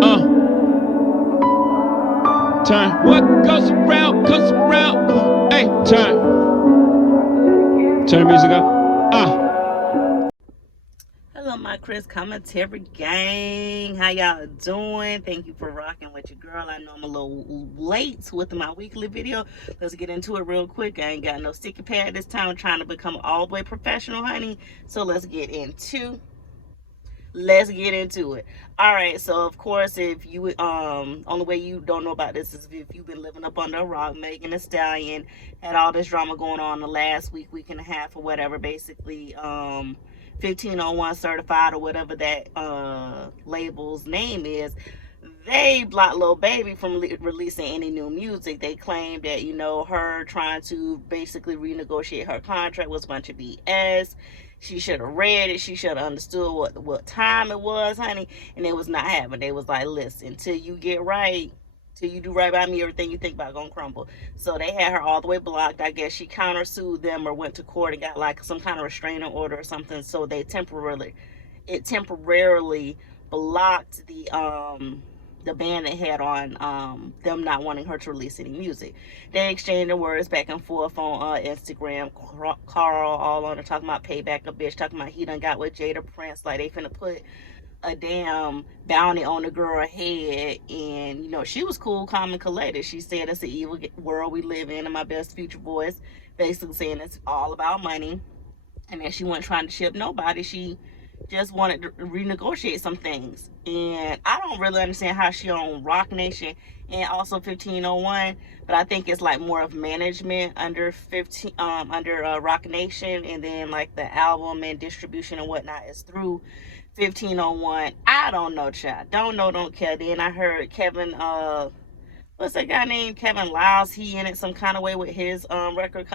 Turn. What goes around comes around. Hey, turn. Turn the music up. Hello, my Chris commentary gang. How y'all doing? Thank you for rocking with your girl. I know I'm a little late with my weekly video. Let's get into it real quick. I ain't got no sticky pad this time. I'm trying to become all the way professional, honey. So let's get into it. All right, so of course, if you only way you don't know about this is if you've been living up under a rock. Megan Thee Stallion had all this drama going on the last week and a half or whatever. Basically 1501 certified or whatever that label's name is, they blocked Lil Baby from releasing any new music. They claimed that, her trying to basically renegotiate her contract was a bunch of BS. She should have read it. She should have understood what time it was, honey. And it was not happening. They was like, listen, till you get right, till you do right by me, everything you think about gonna crumble. So they had her all the way blocked. I guess she countersued them or went to court and got like some kind of restraining order or something. So they temporarily blocked the ban they had on them not wanting her to release any music. They exchanged the words back and forth on Instagram. Carl all on her talking about payback a bitch, talking about he done got with Jada Prince, like they finna put a damn bounty on the girl head. And she was cool, calm, and collected. She said it's an evil world we live in my best future voice, basically saying it's all about money and that she wasn't trying to ship nobody. She just wanted to renegotiate some things. And I don't really understand how she on Rock Nation and also 1501, but I think it's like more of management under Rock Nation, and then like the album and distribution and whatnot is through 1501. I don't know, child. Don't know, don't care. Then I heard Kevin what's that guy named Kevin Lyles? He in it some kind of way with his record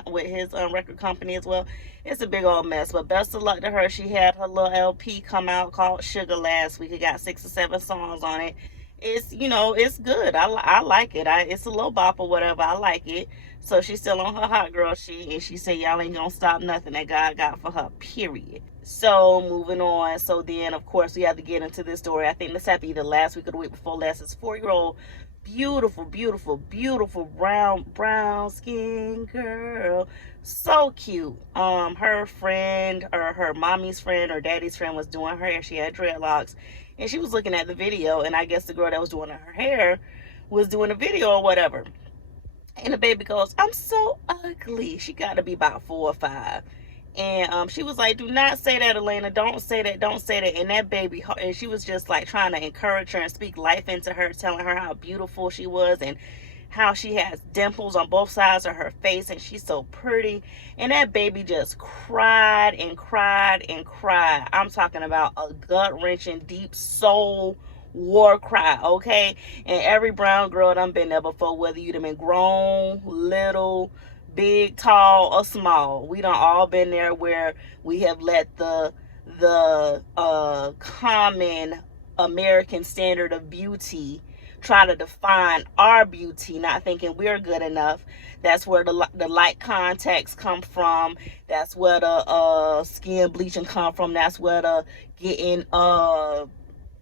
company as well. It's a big old mess. But best of luck to her. She had her little LP come out called Sugar last week. It got 6 or 7 songs on it. It's it's good. I like it. It's a little bop or whatever. I like it. So she's still on her hot girl shit, and she said y'all ain't gonna stop nothing that God got for her. Period. So moving on. So then of course we have to get into this story. I think this happened either last week or the week before last. This 4-year-old beautiful brown skin girl, so cute. Her friend, or her mommy's friend or daddy's friend, was doing her hair. She had dreadlocks, and she was looking at the video, and I guess the girl that was doing her hair was doing a video or whatever, and the baby goes, I'm so ugly. She got to be about 4 or 5. And she was like, do not say that, Elena. Don't say that. And that baby, and she was just like trying to encourage her and speak life into her, telling her how beautiful she was and how she has dimples on both sides of her face and she's so pretty. And that baby just cried and cried and cried. I'm talking about a gut-wrenching, deep soul war cry, okay? And every brown girl done been there before, whether you done been grown, little, big, tall, or small. We done all been there where we have let the common American standard of beauty try to define our beauty, not thinking we're good enough. That's where the light contacts come from. That's where the skin bleaching come from. That's where the getting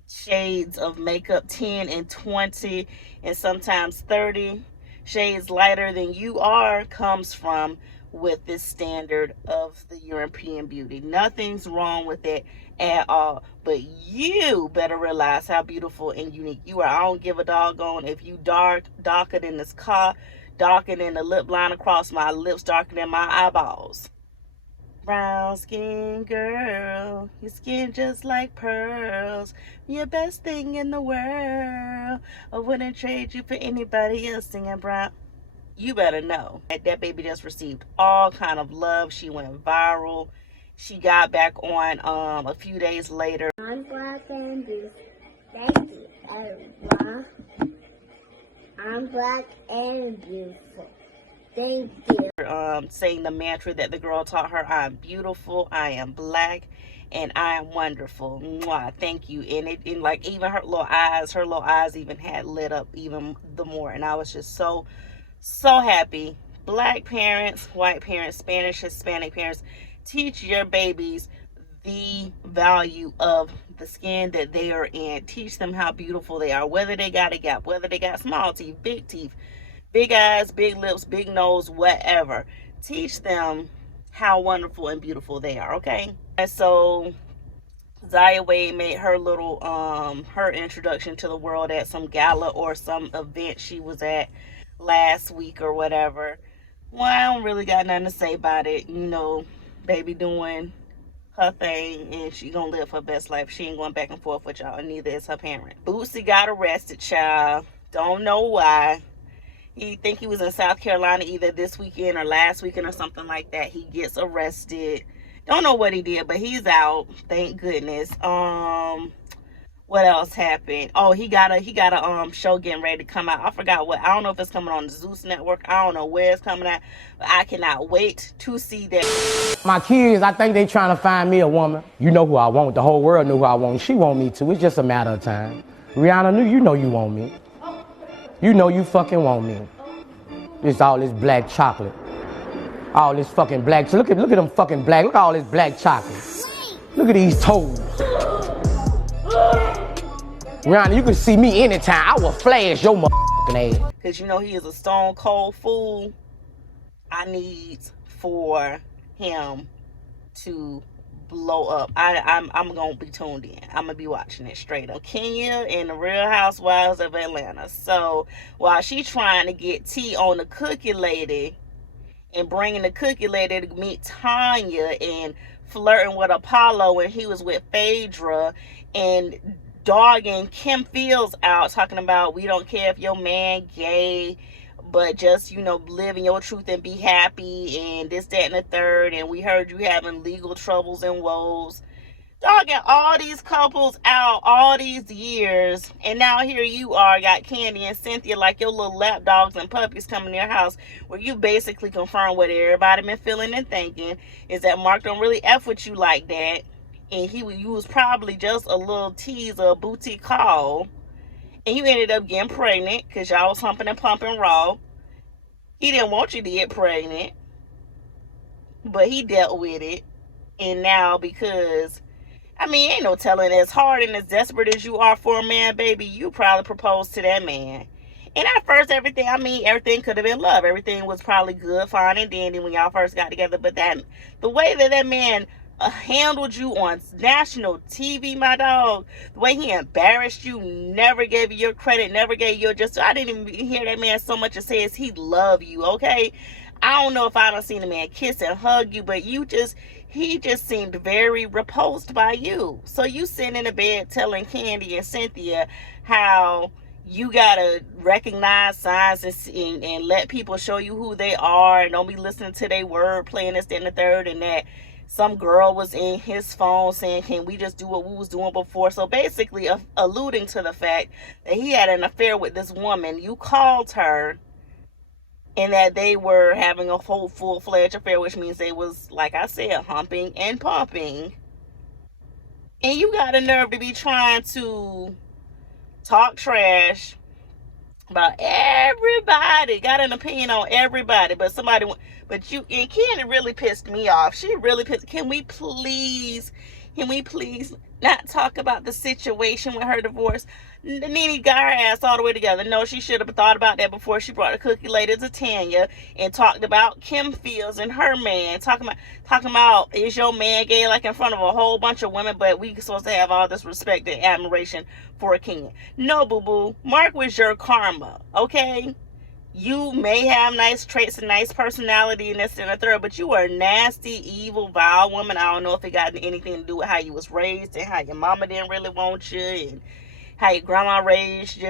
shades of makeup, 10 and 20 and sometimes 30 shades lighter than you are, comes from, with this standard of the European beauty. Nothing's wrong with it at all, but you better realize how beautiful and unique you are. I don't give a doggone if you darker than this car, darker than the lip line across my lips, darker than my eyeballs. Brown skin girl, your skin just like pearls, you're best thing in the world. I wouldn't trade you for anybody else. Singing brown. You better know that baby just received all kind of love. She went viral. She got back on a few days later. I'm black and beautiful. Thank you, everyone. I'm black and beautiful. Thank you. Saying the mantra that the girl taught her: I'm beautiful, I am black, and I am wonderful. Mwah, thank you. And like even her little eyes even had lit up even the more. And I was just so happy. Black parents, white parents, Spanish, Hispanic parents, teach your babies the value of the skin that they are in. Teach them how beautiful they are, whether they got a gap, whether they got small teeth, big eyes, big lips, big nose, whatever. Teach them how wonderful and beautiful they are, okay? And so Zaya Wade made her little her introduction to the world at some gala or some event she was at last week or whatever. Well, I don't really got nothing to say about it. You know, baby doing her thing and she gonna live her best life. She ain't going back and forth with y'all, and neither is her parent. Boosie got arrested, child. Don't know why. He think he was in South Carolina either this weekend or last weekend or something like that. He gets arrested. Don't know what he did, but he's out. Thank goodness. What else happened? Oh, he got a show getting ready to come out. I forgot what. I don't know if it's coming on the Zeus Network. I don't know where it's coming at, but I cannot wait to see that. My kids, I think they trying to find me a woman. You know who I want. The whole world knew who I want. She want me too. It's just a matter of time. Rihanna knew. You know you want me. You know you fucking want me. It's all this black chocolate. All this fucking black. Look at them fucking black. Look at all this black chocolate. Look at these toes. Rihanna, you can see me anytime. I will flash your motherfucking ass. Because you know he is a stone cold fool. I need for him to blow up. I'm gonna be tuned in. I'm gonna be watching it straight up. Kenya and the Real Housewives of Atlanta. So while she trying to get tea on the cookie lady and bringing the cookie lady to meet Tanya and flirting with Apollo when he was with Phaedra and dogging Kim Fields out, talking about we don't care if your man gay, but just, you know, live in your truth and be happy and this, that, and the third, and we heard you having legal troubles and woes. Dogging all these couples out all these years, and now here you are, got Candy and Cynthia like your little lap dogs and puppies coming to your house, where you basically confirm what everybody been feeling and thinking, is that Mark don't really F with you like that, and you was probably just a little teaser, a boutique call, and you ended up getting pregnant because y'all was humping and pumping raw. He didn't want you to get pregnant, but he dealt with it. And now, because, I mean, ain't no telling, as hard and as desperate as you are for a man, baby, you probably proposed to that man. And at first, everything could have been love. Everything was probably good, fine, and dandy when y'all first got together. But the way that man handled you on national TV, my dog, the way he embarrassed you, never gave you your credit, never gave you just. I didn't even hear that man so much as say he loved you, okay? I don't know if I done seen a man kiss and hug you, but he just seemed very repulsed by you. So you sitting in the bed telling Candy and Cynthia how you gotta recognize signs and let people show you who they are, and don't be listening to their word playing this, that, and the third, and that some girl was in his phone saying, can we just do what we was doing before? So basically alluding to the fact that he had an affair with this woman. You called her, and that they were having a whole full-fledged affair, which means they was, like I said, humping and pumping. And you got a nerve to be trying to talk trash about everybody, got an opinion on everybody, but you, and Candy really pissed me off. She really pissed. Can we please not talk about the situation with her divorce? Nene got her ass all the way together. No, she should have thought about that before she brought the cookie lady to Tanya and talked about Kim Fields and her man. Talking about is your man gay, like in front of a whole bunch of women, but we supposed to have all this respect and admiration for a king. No, boo-boo. Mark was your karma, okay? You may have nice traits and nice personality and this and the third, but you are a nasty, evil, vile woman. I don't know if it got anything to do with how you was raised and how your mama didn't really want you and how your grandma raised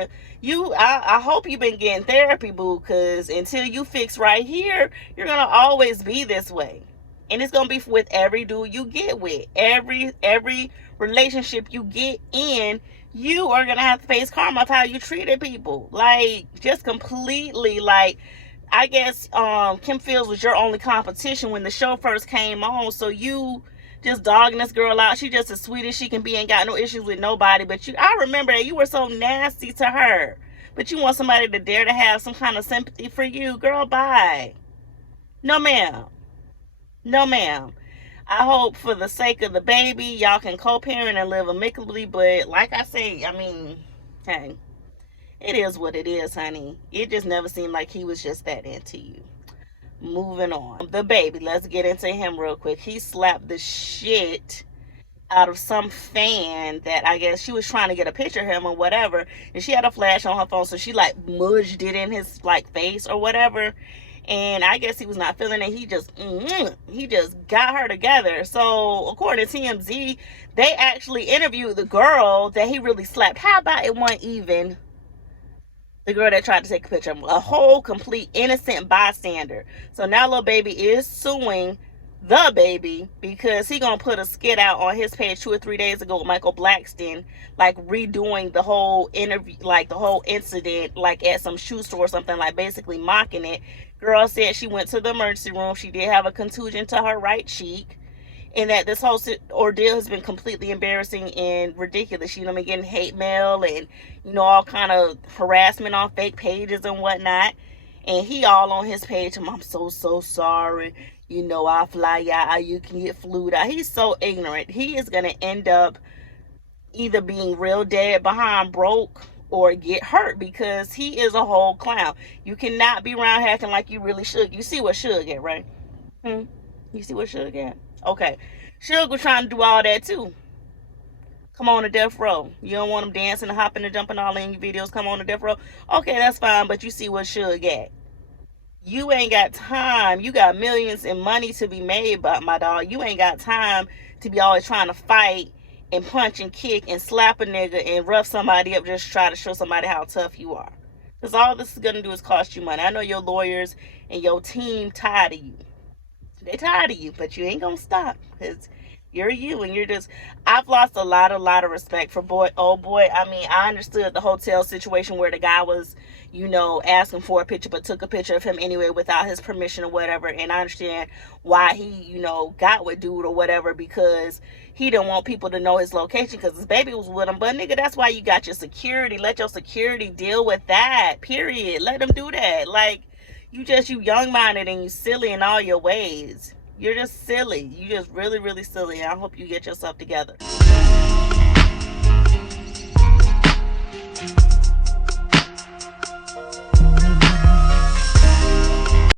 you. I hope you've been getting therapy, boo, because until you fix right here, you're going to always be this way. And it's going to be with every dude you get with. Every relationship you get in, you are going to have to face karma of how you treated people. Like, just completely, like, I guess Kim Fields was your only competition when the show first came on. So you just dogging this girl out. She just as sweet as she can be, ain't got no issues with nobody. But I remember that you were so nasty to her. But you want somebody to dare to have some kind of sympathy for you. Girl, bye. No, ma'am. No, ma'am. I hope for the sake of the baby, y'all can co-parent and live amicably. But like I say, I mean, hey, it is what it is, honey. It just never seemed like he was just that into you. Moving on. The baby, let's get into him real quick. He slapped the shit out of some fan that I guess she was trying to get a picture of him or whatever, and she had a flash on her phone, so she like mudged it in his like face or whatever, and I guess he was not feeling it. He just got her together. So according to TMZ, they actually interviewed the girl that he really slapped. How about it wasn't even the girl that tried to take a picture of him, a whole complete innocent bystander. So now Lil Baby is suing the baby because he gonna put a skit out on his page 2 or 3 days ago with Michael Blackston, like redoing the whole interview, like the whole incident, like at some shoe store or something, like basically mocking it. Girl said she went to the emergency room. She did have a contusion to her right cheek, and that this whole ordeal has been completely embarrassing and ridiculous. You know, been getting hate mail and, you know, all kind of harassment on fake pages and whatnot. And he all on his page, I'm so sorry. You know, I'll fly out, you can get flued out. He's so ignorant. He is going to end up either being real dead behind broke or get hurt because he is a whole clown. You cannot be around acting like you really should. You see what Suge at, right? You see what Suge at? Okay. Suge was trying to do all that too. Come on to death row. You don't want him dancing and hopping and jumping all in your videos. Come on to death row. Okay, that's fine, but you see what Suge at. You ain't got time. You got millions and money to be made, but my dog, you ain't got time to be always trying to fight and punch and kick and slap a nigga and rough somebody up just to try to show somebody how tough you are. Because all this is going to do is cost you money. I know your lawyers and your team tired of you. They tired of you, but you ain't going to stop because you're you, and you're just, I've lost a lot of respect for old boy. I mean, I understood the hotel situation where the guy was, you know, asking for a picture, but took a picture of him anyway without his permission or whatever. And I understand why he, you know, got with dude or whatever, because he didn't want people to know his location because his baby was with him. But nigga, that's why you got your security. Let your security deal with that, period. Let them do that. Like, you young-minded and you silly in all your ways. You're just silly. You just really, really silly. I hope you get yourself together.